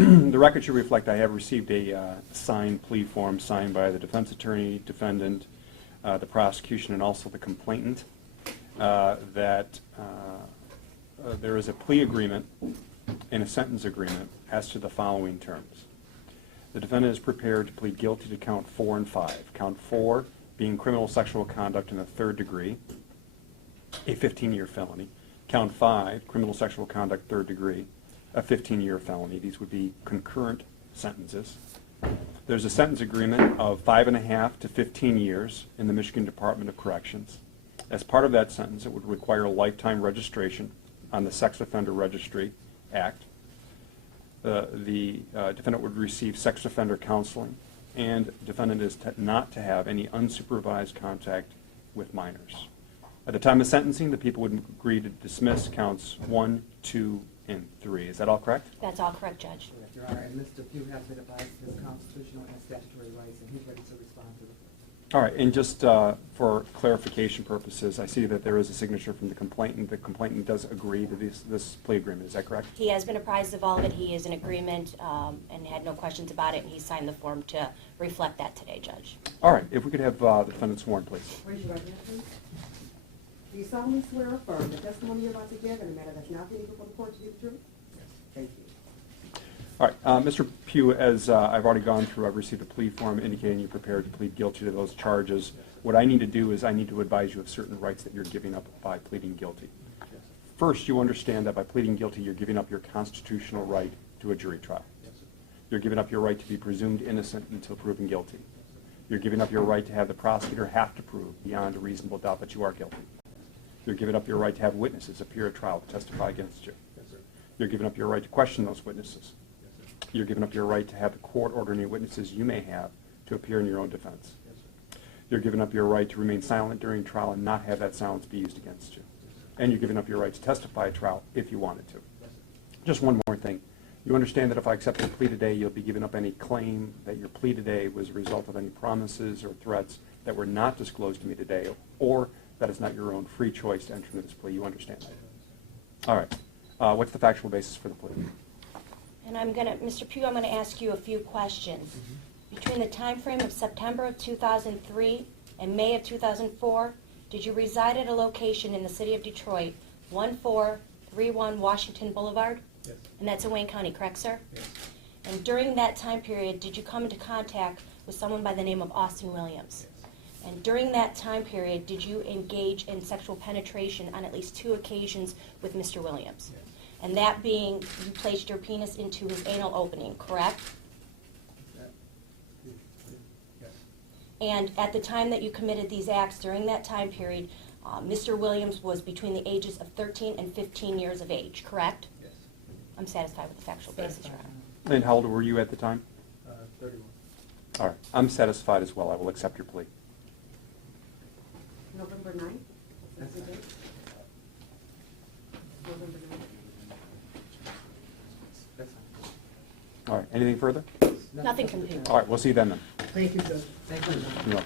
The record should reflect I have received a signed plea form signed by the defense attorney, defendant, the prosecution, and also the complainant, that there is a plea agreement and a sentence agreement as to the following terms. The defendant is prepared to plead guilty to count 4 and 5. Count 4 being criminal sexual conduct in the 3rd degree, a 15-year felony. Count 5, criminal sexual conduct 3rd degree, a 15-year felony. These would be concurrent sentences. There's a sentence agreement of 5.5 to 15 years in the Michigan Department of Corrections. As part of that sentence, it would require lifetime registration on the Sex Offender Registry Act. The defendant would receive sex offender counseling, and the defendant is not to have any unsupervised contact with minors. At the time of sentencing, the people would agree to dismiss counts 1, 2, and 3. Is that all correct? That's all correct, Judge. Yes, Your Honor, and Mr. Pugh has been advised of his constitutional and statutory rights, and he's ready to respond to the court. All right, and just for clarification purposes, I see that there is a signature from the complainant. The complainant does agree to this plea agreement. Is that correct? He has been apprised of all of it. He is in agreement and had no questions about it, and he signed the form to reflect that today, Judge. All right, if we could have the defendant sworn, please. Raise your right hand, please. Do you solemnly swear or affirm the testimony you're about to give in a manner that's not been equal for the court to do the truth? Yes. Thank you. All right, Mr. Pugh, as I've already gone through, I've received a plea form indicating you're prepared to plead guilty to those charges. What I need to do is I need to advise you of certain rights that you're giving up by pleading guilty. Yes. First, you understand that by pleading guilty, you're giving up your constitutional right to a jury trial. Yes, sir. You're giving up your right to be presumed innocent until proven guilty. You're giving up your right to have the prosecutor have to prove beyond a reasonable doubt that you are guilty. You're giving up your right to have witnesses appear at trial to testify against you. Yes, sir. You're giving up your right to question those witnesses. Yes, sir. You're giving up your right to have the court order any witnesses you may have to appear in your own defense. Yes, sir. You're giving up your right to remain silent during trial and not have that silence be used against you. Yes, sir. And you're giving up your right to testify at trial if you wanted to. Yes, sir. Just one more thing. You understand that if I accept your plea today, you'll be giving up any claim that your plea today was a result of any promises or threats that were not disclosed to me today, or that it's not your own free choice to enter into this plea. You understand that? All right. What's the factual basis for the plea? And Mr. Pugh, I'm going to ask you a few questions. Between the time frame of September of 2003 and May of 2004, did you reside at a location in the city of Detroit, 1431 Washington Boulevard? Yes. And that's in Wayne County, correct, sir? Yes. And during that time period, did you come into contact with someone by the name of Austin Williams? Yes. And during that time period, did you engage in sexual penetration on at least 2 occasions with Mr. Williams? Yes. And that being, you placed your penis into his anal opening, correct? Yes. And at the time that you committed these acts, during that time period, Mr. Williams was between the ages of 13 and 15 years of age, correct? Yes. I'm satisfied with the factual basis, Your Honor. And how old were you at the time? 31. All right. I'm satisfied as well. I will accept your plea. November 9th? That's the date? November 9th. That's fine. All right. Anything further? Nothing can be. All right. We'll see you then. Thank you, Judge. Thank you. You're welcome.